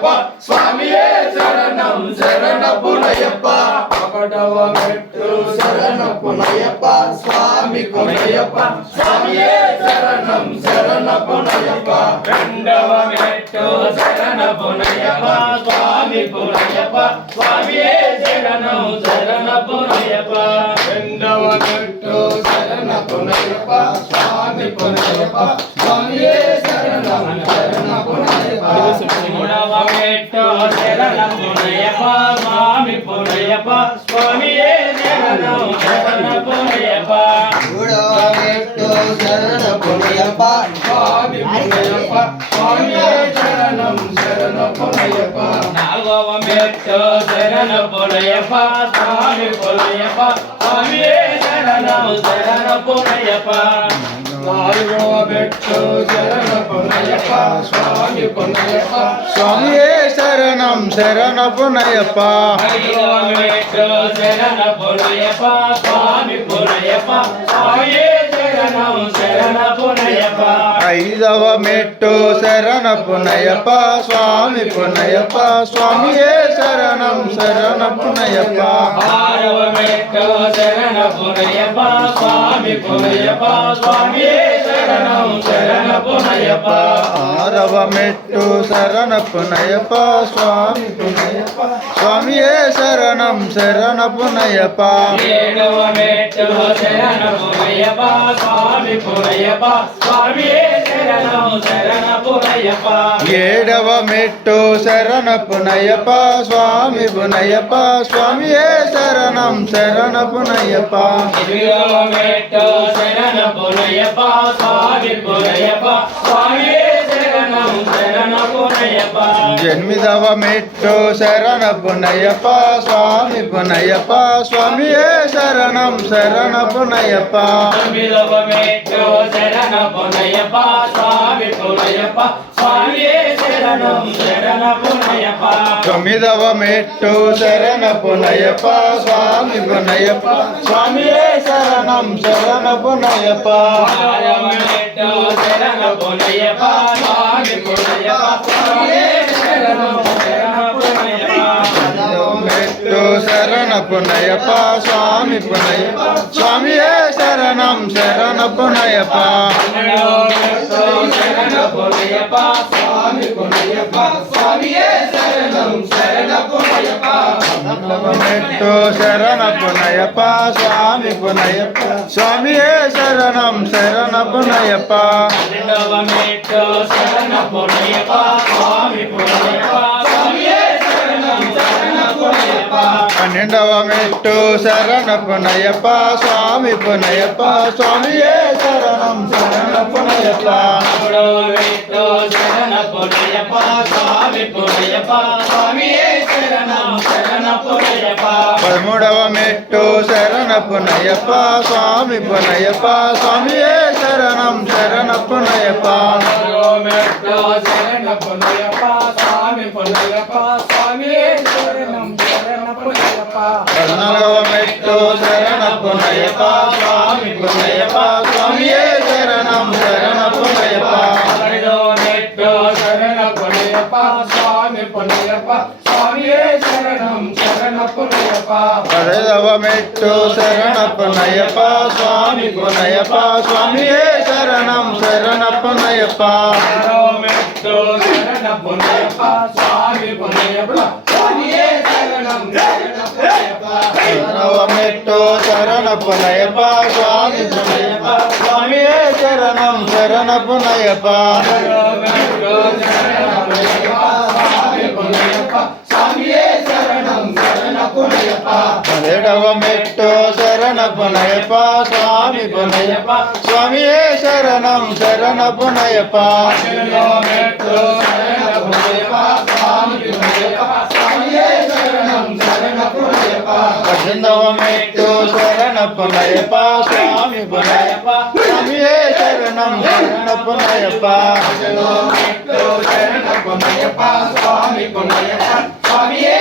పునయప్ప స్వామియే శరణం శరణపునయప్ప ఒకటవ మెట్టు శరణపునయప్ప స్వామి పునయప్ప స్వామియే శరణం శరణపునయప్ప రెండవ మెట్టు శరణపునయప్ప స్వామి పునయప్ప స్వామియే శరణం శరణపునయప్ప రెండవ మెట్టు శరణపునయప్ప స్వామి పునయప్ప స్వామియే శరణం శరణపునయప్ప మూడవ మెట్టు శరణపునయప్ప స్వామి పునయప్ప స్వామియే శరణం శరణపునయప్ప మూడవ మెట్టు శరణపునయప్ప స్వామి పునయప్ప స్వామియే శరణం శరణపునయప్ప నాలుగవ మెట్టు శరణపునయప్ప స్వామి పునయప్ప స్వామియే శరణం శరణపునయప్ప నాలుగవ మెట్టు శరణపునయప్ప స్వామి పునయప్ప స్వామియే శరణం శరణపునయప్ప ఐదవ మెట్టు శరణపునయప్ప స్వామి పునయప్ప స్వామియే శరణం శరణపునయప్ప ఐదవ మెట్టు శరణపునయప్ప స్వామి పునయప్ప స్వామియే శరణం శరణపునయప్ప ఆరవ మెట్టు శరణపునయప్ప స్వామి పునయప్ప స్వామియే శరణం శరణపునయప్ప ఆరవ మెట్టు శరణపునయప్ప స్వామి పునయప్ప స్వామియే శరణం శరణపునయప్ప ఏడవ మెట్టు శరణపునయప్ప స్వామి పునయప్ప స్వామియే శరణం శరణపునయప్ప ఏడవ మెట్టు శరణపునయప్ప స్వామి పునయప్ప స్వామియే శరణం శరణపునయప్ప ఎనిమిదవ మెట్టు శరణపునయప్ప స్వామి పునయప్ప స్వామియే శరణం శరణపునయప్ప ఎనిమిదవ మెట్టు శరణపునయప్ప స్వామి పునయప్ప స్వామియే శరణం శరణపునయప్ప తొమ్మిదవ మెట్టు శరణపునయప్ప స్వామి పునయప్ప స్వామియే శరణం శరణపునయప్ప తొమ్మిదవ మెట్టు శరణపునయప్ప స్వామి పునయప్ప స్వామియే శరణం శరణపునయప్ప పదవ మెట్టు శరణపునయప్ప స్వామి పునయప్ప స్వామియే శరణం శరణపునయప్ప మెట్టు శరణపునయప్ప స్వామి పునయప్ప స్వామియే శరణం శరణపునయప్ప పన్నెండవ మెట్టు శరణపునయప్ప స్వామి పునయప్ప స్వామియే శరణం శరణపునయప్ప మెట్టు శరణపునయప్ప స్వామి పునయప్ప స్వామియే శరణం శరణపునయప్ప పన్నెండవ మెట్టు శరణపునయప్ప స్వామి పునయప్ప స్వామియే శరణం శరణపునయప్ప పన్నెండవ మెట్టు శరణపునయప్ప స్వామి పునయప్ప స్వామియే శరణం శరణపునయప్ప మూడవ మెట్టు శరణపునయప్ప స్వామి పునయప్ప స్వామియే శరణం శరణపునయప్ప పదమూడవ మెట్టు శరణపునయప్ప స్వామి పునయప్ప స్వామియే శరణం శరణపునయప్ప నాలుగవ మెట్టు శరణపునయప్ప స్వామి పునయప్ప స్వామియే శరణం శరణపునయప్ప పద్నాలుగవ మెట్టు శరణపునయప్ప స్వామి పునయప్ప స్వామియే శరణం శరణపునయప్ప ఐదవ మెట్టు శరణపునయప్ప స్వామి పునయప్ప స్వామియే శరణం శరణపునయప్ప పదవ మెట్టు శరణపునయప్ప స్వామి పునయప్ప స్వామియే శరణం శరణపునయప్ప ఆరవ మెట్టు శరణపునయప్ప స్వామి పునయప్ప స్వామియే శరణం శరణపునయప్ప పదవ మెట్టు శరణపునయప్ప స్వామి పునయప్ప స్వామియే శరణం శరణపునయప్ప ఆరవ మెట్టు శరణపునయప్ప స్వామి పునయప్ప స్వామియే శరణం శరణపునయప్ప పదిహేడవ మెట్టు శరణపునయప్ప స్వామి పునయప్ప స్వామియే శరణం శరణపునయప్ప పన్నెండవ మెట్టు శరణపునయప్ప స్వామి పునయప్ప స్వామియే శరణం శరణపునయప్ప పద్దెనిమిదవ మెట్టు శరణపునయప్ప స్వామి పునయప్ప స్వామియే శరణం శరణపునయప్ప శరణపునయప్ప స్వామి పునయప్ప స్వామియే